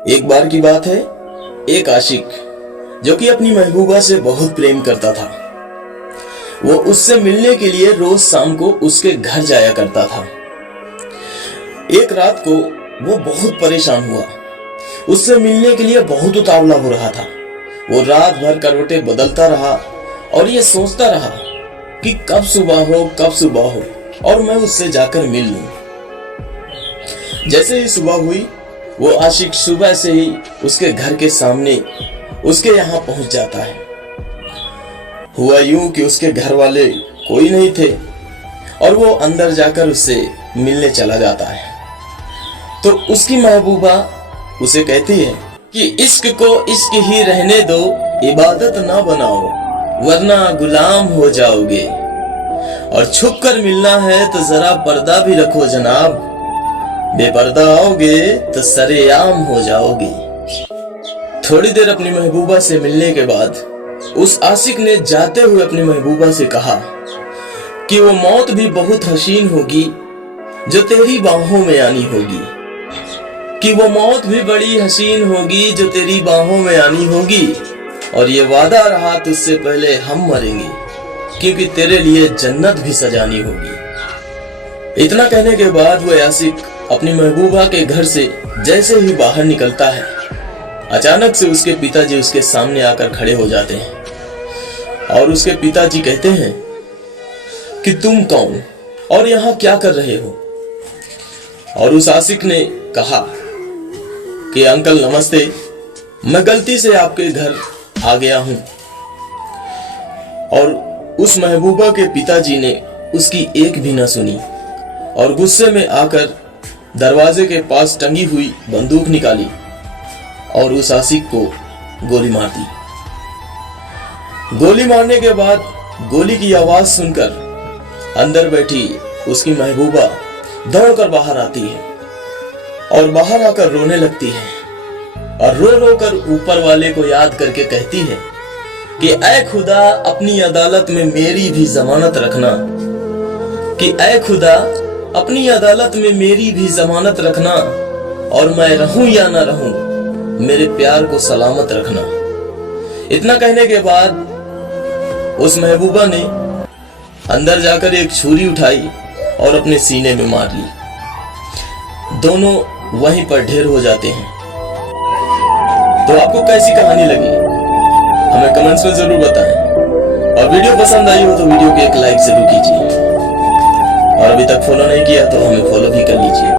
एक बार की बात है, एक आशिक जो कि अपनी महबूबा से बहुत प्रेम करता था, वो उससे मिलने के लिए रोज शाम को उसके घर जाया करता था। एक रात को वो बहुत परेशान हुआ, उससे मिलने के लिए बहुत उतावला हो रहा था। वो रात भर करवटें बदलता रहा और ये सोचता रहा कि कब सुबह हो और मैं उससे जाकर मिल लूं। जैसे ही सुबह हुई, वो आशिक सुबह से ही उसके घर के सामने उसके यहाँ पहुंच जाता है। हुआ यूं कि उसके घर वाले कोई नहीं थे और वो अंदर जाकर उससे मिलने चला जाता है। तो उसकी महबूबा उसे कहती है कि इश्क को इश्क ही रहने दो, इबादत ना बनाओ वरना गुलाम हो जाओगे, और छुप कर मिलना है तो जरा पर्दा भी रखो जनाब, बेपर्दा आओगे तो सरेआम हो जाओगे। थोड़ी देर अपनी महबूबा से मिलने के बाद उस आशिक ने जाते हुए अपनी महबूबा से कहा कि वो मौत भी बहुत हसीन होगी जो तेरी बाहों में आनी होगी, कि वो मौत भी बड़ी हसीन होगी जो तेरी बाहों में आनी होगी, और ये वादा रहा तुझसे पहले हम मरेंगे क्योंकि तेरे लिए जन्नत भी सजानी होगी। इतना कहने के बाद वो आशिक अपनी महबूबा के घर से जैसे ही बाहर निकलता है, अचानक से उसके पिताजी उसके सामने आकर खड़े हो जाते हैं और उसके पिताजी कहते हैं कि तुम कौन और यहाँ क्या कर रहे हो। और उस आशिक ने कहा कि अंकल नमस्ते, मैं गलती से आपके घर आ गया हूं। और उस महबूबा के पिताजी ने उसकी एक भी न सुनी और गुस्से में आकर दरवाजे के पास टंगी हुई बंदूक निकाली और उस आशिक को गोली मार दी। गोली मारने के बाद गोली की आवाज सुनकर अंदर बैठी उसकी महबूबा दौड़कर बाहर आती है और बाहर आकर रोने लगती है और रो रो कर ऊपर वाले को याद करके कहती है कि ऐ खुदा अपनी अदालत में मेरी भी जमानत रखना, कि ऐ खुदा अपनी अदालत में मेरी भी जमानत रखना, और मैं रहूं या ना रहूं मेरे प्यार को सलामत रखना। इतना कहने के बाद उस महबूबा ने अंदर जाकर एक छुरी उठाई और अपने सीने में मार ली। दोनों वहीं पर ढेर हो जाते हैं। तो आपको कैसी कहानी लगी हमें कमेंट्स में जरूर बताएं, और वीडियो पसंद आई हो तो वीडियो को एक लाइक जरूर कीजिए, और अभी तक फॉलो नहीं किया तो हमें फॉलो भी कर लीजिए।